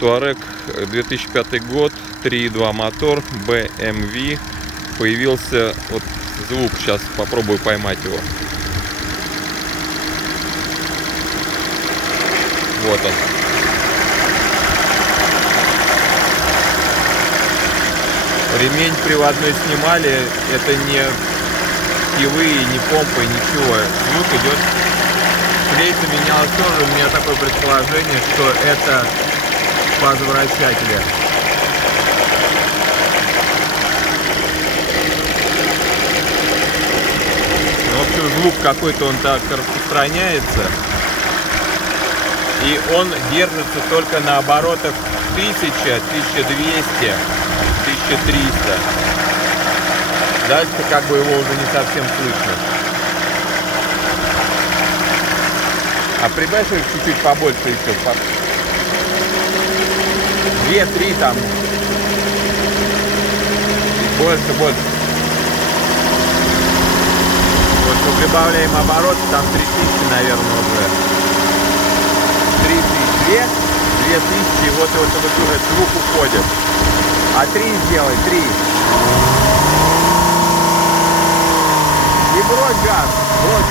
Touareg 2005 год, 3.2 мотор, BMW. Появился вот звук, сейчас попробую поймать его. Вот он. Ремень приводной снимали, это не кивы, не помпы, ничего. Звук идет. Клейка менялась тоже. У меня такое предположение, что это фазовращатели. В общем, звук какой-то он так распространяется. И он держится только на оборотах 1000, 1200, 1300. Дальше как бы его уже не совсем слышно. А прибавь их чуть-чуть побольше еще. 2-3 там. Больше. Вот мы прибавляем обороты, там 3000, наверное, уже. 3002, 2000, и вот этот звук уходит. А 3 сделай, 3. И брось газ, брось.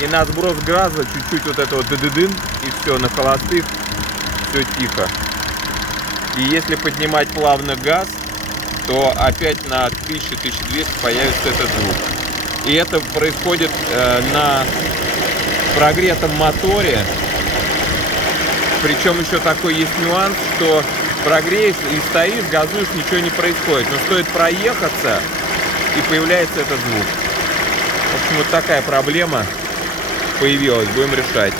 И на сброс газа чуть-чуть вот это вот дыдыдын, и все, на холостых все тихо. И если поднимать плавно газ, то опять на 1000-1200 появится этот звук. И это происходит на прогретом моторе. Причем еще такой есть нюанс, что прогреешь и стоишь, газуешь, ничего не происходит. Но стоит проехаться, и появляется этот звук. В общем, вот такая проблема появилась, будем решать.